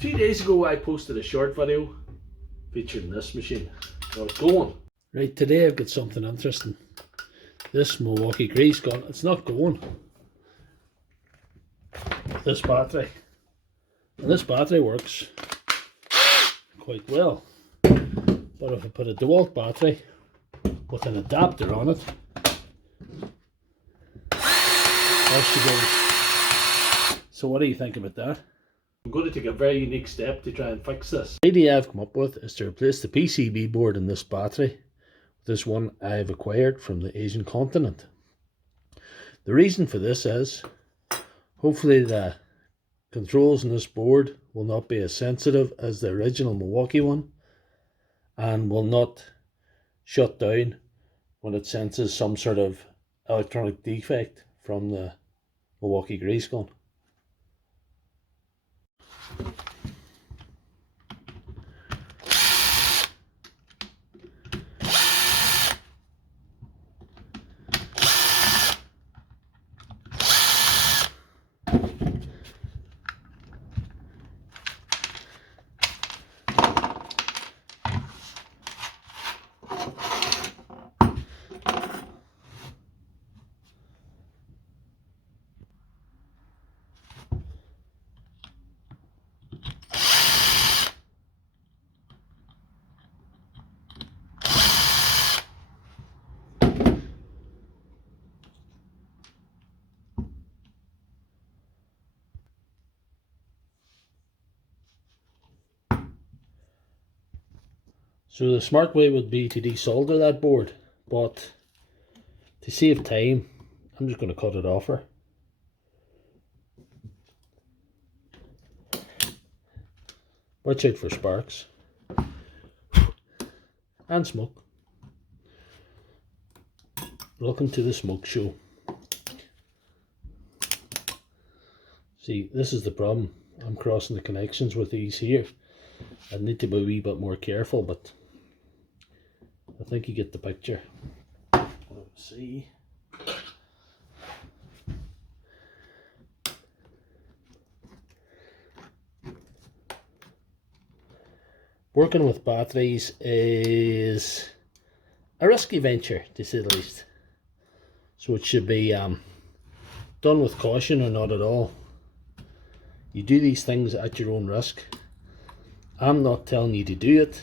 2 days ago I posted a short video featuring this machine. Now it's going. Right, today I've got something interesting. This Milwaukee Grease gun, it's not going. This battery. And this battery works quite well. But if I put a DeWalt battery with an adapter on it, there she goes. So what do you think about that? I'm going to take a very unique step to try and fix this. The idea I've come up with is to replace the PCB board in this battery with this one I've acquired from the Asian continent. The reason for this is hopefully the controls on this board will not be as sensitive as the original Milwaukee one and will not shut down when it senses some sort of electronic defect from the Milwaukee Grease gun. So the smart way would be to desolder that board, but to save time, I'm just going to cut it off her. Watch out for sparks and smoke. Welcome to the smoke show. See, this is the problem. I'm crossing the connections with these here. I need to be a wee bit more careful, but I think you get the picture. Let's see. Working with batteries is a risky venture, to say the least. So it should be done with caution or not at all. You do these things at your own risk. I'm not telling you to do it,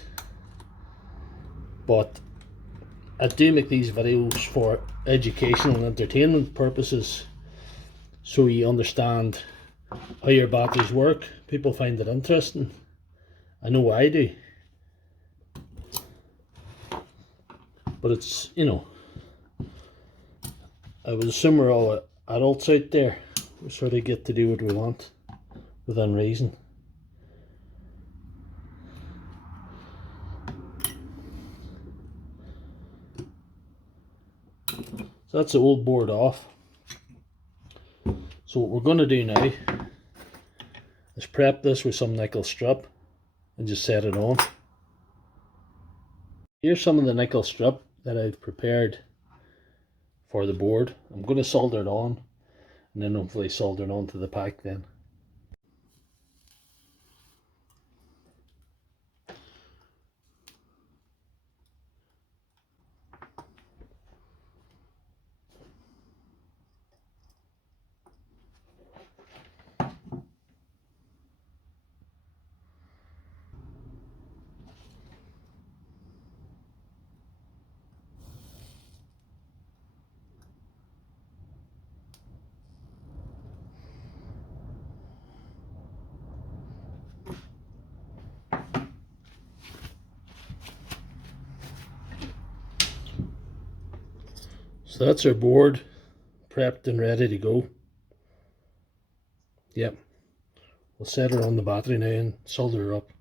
but I do make these videos for educational and entertainment purposes, so you understand how your batteries work. People find it interesting. I know I do. But it's, you know, I would assume we're all adults out there. We sort of get to do what we want within reason. So that's the old board off. So what we're going to do now is prep this with some nickel strip and just set it on. Here's some of the nickel strip that I've prepared for the board. I'm going to solder it on and then hopefully solder it onto the pack then. So that's our board prepped and ready to go. Yep, we'll set her on the battery now and solder her up.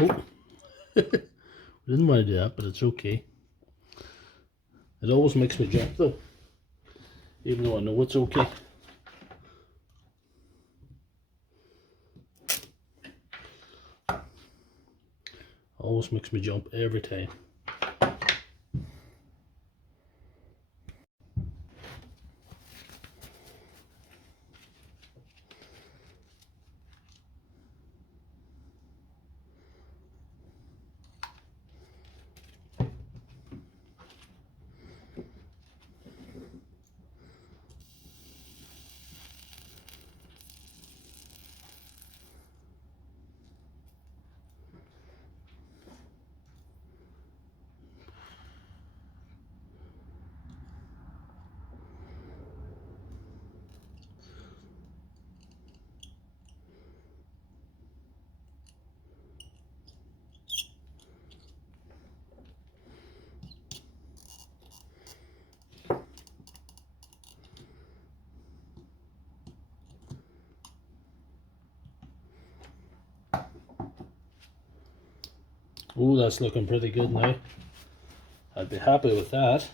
Oh, we didn't want to do that, but it's okay. It always makes me jump though, even though I know it's okay. Always makes me jump every time. Oh, that's looking pretty good now. I'd be happy with that.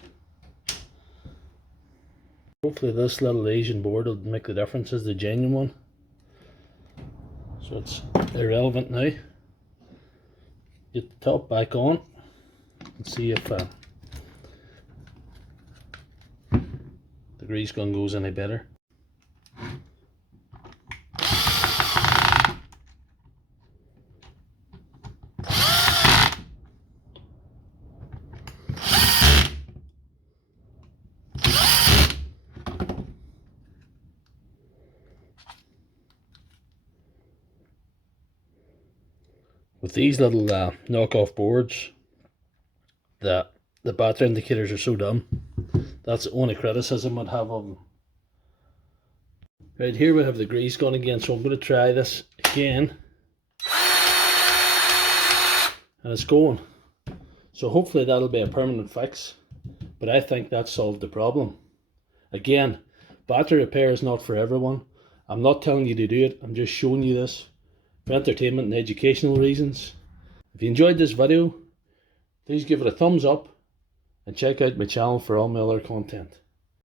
Hopefully this little Asian board will make the difference as the genuine one. So it's irrelevant now. Get the top back on and see if the grease gun goes any better. With these little knockoff boards, the battery indicators are so dumb. That's the only criticism I'd have of them. Right, here we have the grease gun again, so I'm going to try this again. And it's going. So hopefully that'll be a permanent fix. But I think that solved the problem. Again, battery repair is not for everyone. I'm not telling you to do it, I'm just showing you this for entertainment and educational reasons. If you enjoyed this video, please give it a thumbs up and check out my channel for all my other content.